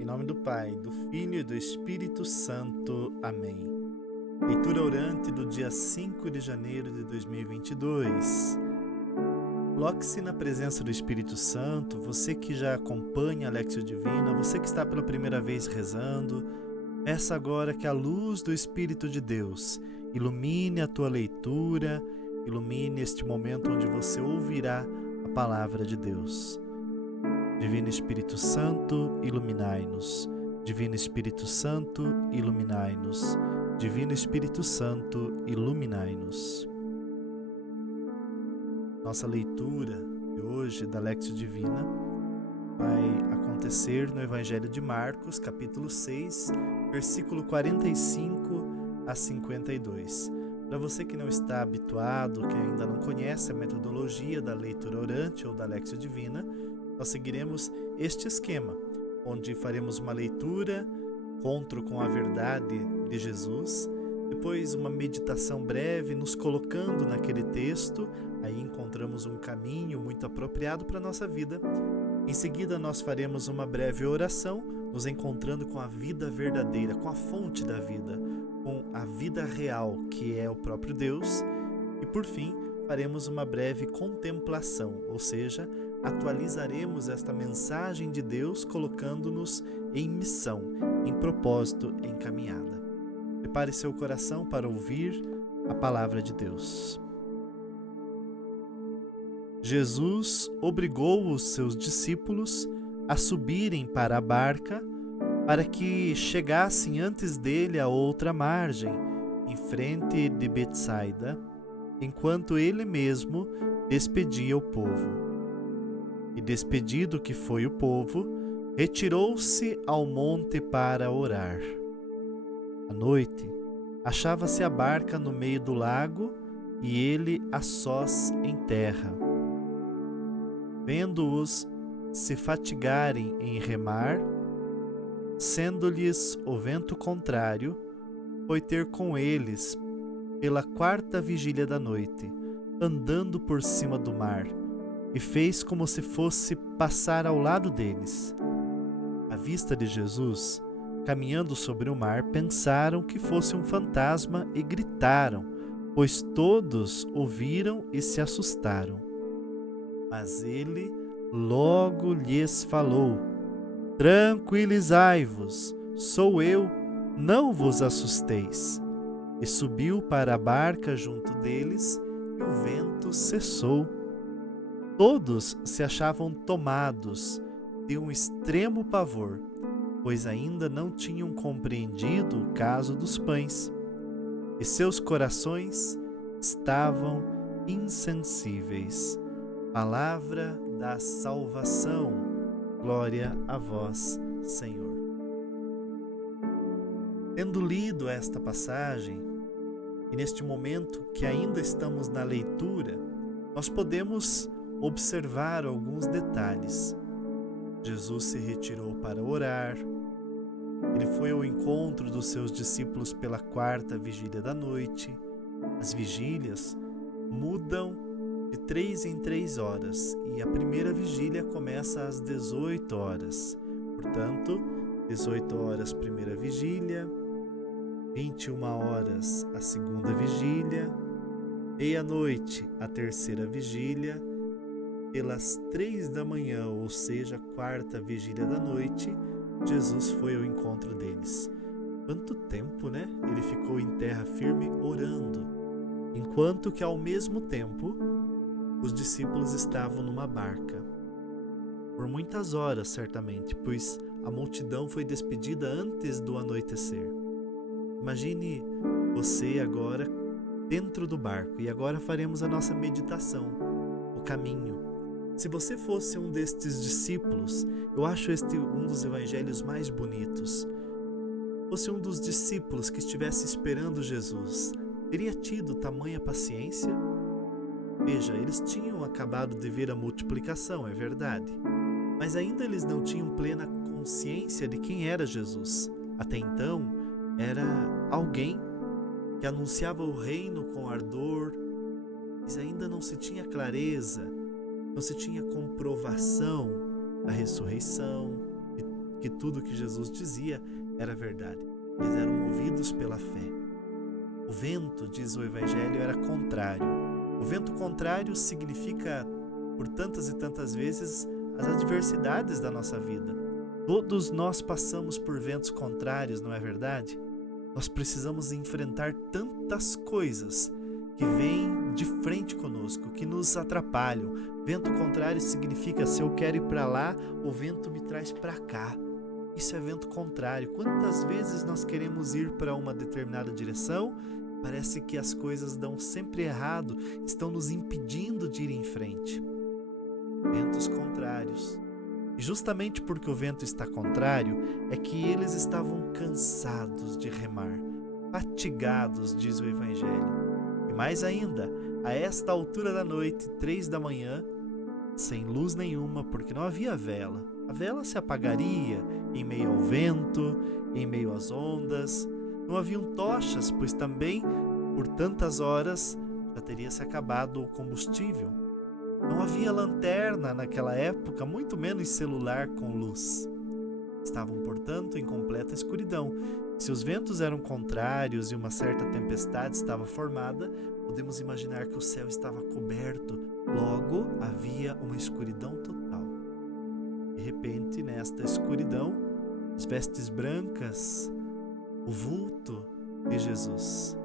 Em nome do Pai, do Filho e do Espírito Santo. Amém. Leitura orante do dia 5 de janeiro de 2022. Coloque-se na presença do Espírito Santo, você que já acompanha a Lectio Divina, você que está pela primeira vez rezando, peça agora que a luz do Espírito de Deus ilumine a tua leitura, ilumine este momento onde você ouvirá a palavra de Deus. Divino Espírito Santo, iluminai-nos. Divino Espírito Santo, iluminai-nos. Divino Espírito Santo, iluminai-nos. Nossa leitura de hoje da Lectio Divina vai acontecer no Evangelho de Marcos, capítulo 6, versículo 45 a 52. Para você que não está habituado, que ainda não conhece a metodologia da leitura orante ou da Lectio Divina, nós seguiremos este esquema, onde faremos uma leitura, encontro com a verdade de Jesus, depois uma meditação breve, nos colocando naquele texto, aí encontramos um caminho muito apropriado para a nossa vida. Em seguida nós faremos uma breve oração, nos encontrando com a vida verdadeira, com a fonte da vida, com a vida real, que é o próprio Deus. E por fim, faremos uma breve contemplação, ou seja, atualizaremos esta mensagem de Deus colocando-nos em missão, em propósito, em caminhada. Prepare seu coração para ouvir a palavra de Deus. Jesus obrigou os seus discípulos a subirem para a barca para que chegassem antes dele à outra margem, em frente de Betsaida, enquanto ele mesmo despedia o povo. E despedido que foi o povo, retirou-se ao monte para orar. À noite, achava-se a barca no meio do lago e ele a sós em terra. Vendo-os se fatigarem em remar, sendo-lhes o vento contrário, foi ter com eles pela 4ª vigília da noite, andando por cima do mar, e fez como se fosse passar ao lado deles. À vista de Jesus, caminhando sobre o mar, pensaram que fosse um fantasma e gritaram, pois todos o viram e se assustaram. Mas ele logo lhes falou: Tranquilizai-vos, sou eu, não vos assusteis. E subiu para a barca junto deles, e o vento cessou. Todos se achavam tomados de um extremo pavor, pois ainda não tinham compreendido o caso dos pães, e seus corações estavam insensíveis. Palavra da salvação. Glória a vós, Senhor. Tendo lido esta passagem, e neste momento que ainda estamos na leitura, nós podemos observar alguns detalhes. Jesus se retirou para orar, ele foi ao encontro dos seus discípulos pela 4ª vigília da noite. As vigílias mudam de 3 em 3 horas e a primeira vigília começa às 18 horas. Portanto, 18 horas primeira vigília, 21 horas a segunda vigília, meia-noite a terceira vigília, pelas 3 da manhã, ou seja, a 4ª vigília da noite, Jesus foi ao encontro deles. Quanto tempo, né? Ele ficou em terra firme orando, enquanto que ao mesmo tempo os discípulos estavam numa barca. Por muitas horas, certamente, pois a multidão foi despedida antes do anoitecer. Imagine você agora dentro do barco, e agora faremos a nossa meditação, o caminho. Se você fosse um destes discípulos, eu acho este um dos evangelhos mais bonitos. Fosse um dos discípulos que estivesse esperando Jesus, teria tido tamanha paciência? Veja, eles tinham acabado de ver a multiplicação, é verdade, mas ainda eles não tinham plena consciência de quem era Jesus. Até então, era alguém que anunciava o reino com ardor, mas ainda não se tinha clareza, não se tinha comprovação da ressurreição que tudo que Jesus dizia era verdade. Eles eram movidos pela fé. O vento, diz o Evangelho, era contrário. O vento contrário significa, por tantas e tantas vezes, as adversidades da nossa vida. Todos nós passamos por ventos contrários, não é verdade? Nós precisamos enfrentar tantas coisas que vêm de frente conosco, que nos atrapalham. Vento contrário significa, se eu quero ir para lá, o vento me traz para cá. Isso é vento contrário. Quantas vezes nós queremos ir para uma determinada direção, parece que as coisas dão sempre errado, estão nos impedindo de ir em frente. Ventos contrários. E justamente porque o vento está contrário, é que eles estavam cansados de remar, fatigados, diz o Evangelho. E mais ainda, a esta altura da noite, 3 da manhã, sem luz nenhuma, porque não havia vela. A vela se apagaria em meio ao vento, em meio às ondas. Não haviam tochas, pois também, por tantas horas, já teria se acabado o combustível. Não havia lanterna naquela época, muito menos celular com luz. Estavam, portanto, em completa escuridão. Se os ventos eram contrários e uma certa tempestade estava formada, podemos imaginar que o céu estava coberto, logo havia uma escuridão total. De repente, nesta escuridão, as vestes brancas, o vulto de Jesus.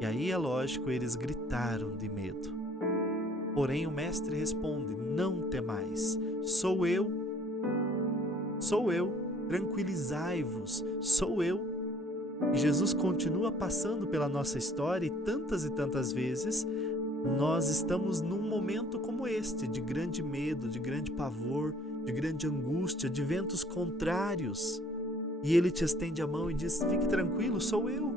E aí é lógico, eles gritaram de medo. Porém o mestre responde: não temais, sou eu, tranquilizai-vos, sou eu. E Jesus continua passando pela nossa história e tantas vezes nós estamos num momento como este, de grande medo, de grande pavor, de grande angústia, de ventos contrários. E Ele te estende a mão e diz: fique tranquilo, sou eu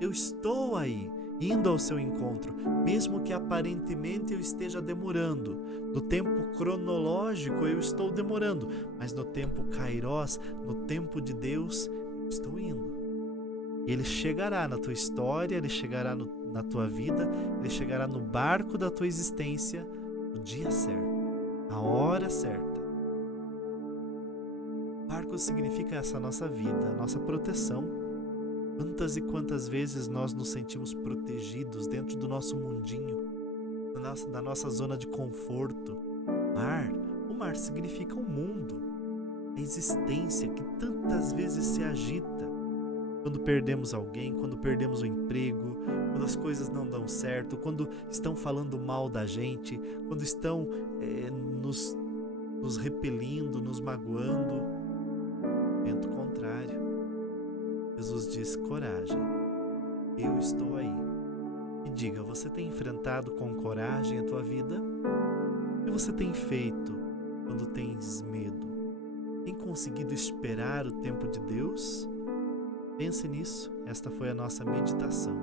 estou aí, indo ao seu encontro, mesmo que aparentemente eu esteja demorando. No tempo cronológico eu estou demorando, mas no tempo Kairos, no tempo de Deus, eu estou indo. Ele chegará na tua história, Ele chegará na tua vida, Ele chegará no barco da tua existência no dia certo, na hora certa. Barco significa essa nossa vida, a nossa proteção. Quantas e quantas vezes nós nos sentimos protegidos dentro do nosso mundinho, da nossa zona de conforto. O mar significa o mundo, a existência que tantas vezes se agita. Quando perdemos alguém, quando perdemos o emprego, quando as coisas não dão certo, quando estão falando mal da gente, quando estão nos repelindo, nos magoando. Vento contrário. Jesus diz: coragem, eu estou aí. E diga, você tem enfrentado com coragem a tua vida? O que você tem feito quando tens medo? Tem conseguido esperar o tempo de Deus? Pense nisso, esta foi a nossa meditação.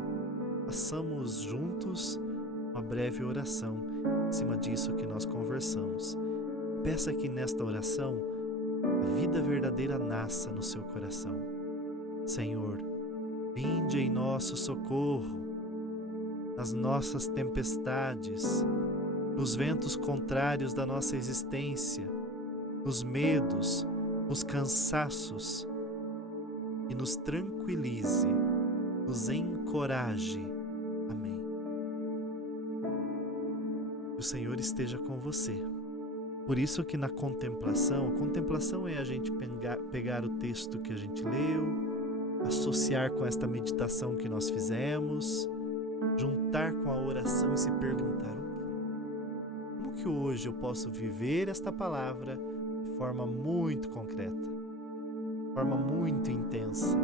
Façamos juntos uma breve oração em cima disso que nós conversamos. Peça que nesta oração a vida verdadeira nasça no seu coração. Senhor, vinde em nosso socorro, nas nossas tempestades, nos ventos contrários da nossa existência, nos medos, nos cansaços, e nos tranquilize, nos encoraje. Amém. Que o Senhor esteja com você. Por isso que na contemplação, a contemplação é a gente pegar o texto que a gente leu, associar com esta meditação que nós fizemos, juntar com a oração e se perguntar: como que hoje eu posso viver esta palavra de forma muito concreta, de forma muito intensa?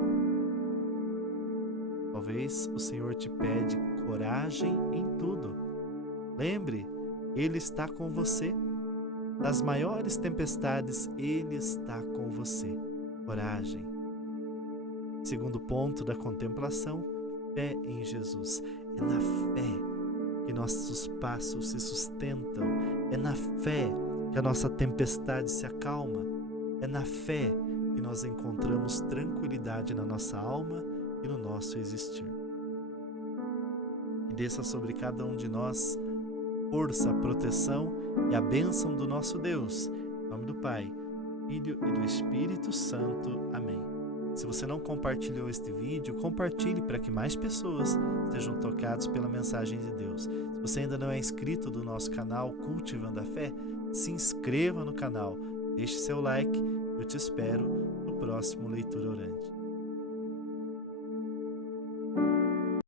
Talvez o Senhor te pede coragem em tudo. Lembre, Ele está com você. Nas maiores tempestades, Ele está com você. Coragem. Segundo ponto da contemplação, fé em Jesus. É na fé que nossos passos se sustentam. É na fé que a nossa tempestade se acalma. É na fé que nós encontramos tranquilidade na nossa alma e no nosso existir. E desça sobre cada um de nós força, proteção e a bênção do nosso Deus. Em nome do Pai, Filho e do Espírito Santo. Amém. Se você não compartilhou este vídeo, compartilhe para que mais pessoas sejam tocadas pela mensagem de Deus. Se você ainda não é inscrito do nosso canal Cultivando a Fé, se inscreva no canal, deixe seu like. Eu te espero no próximo Leitura Orante.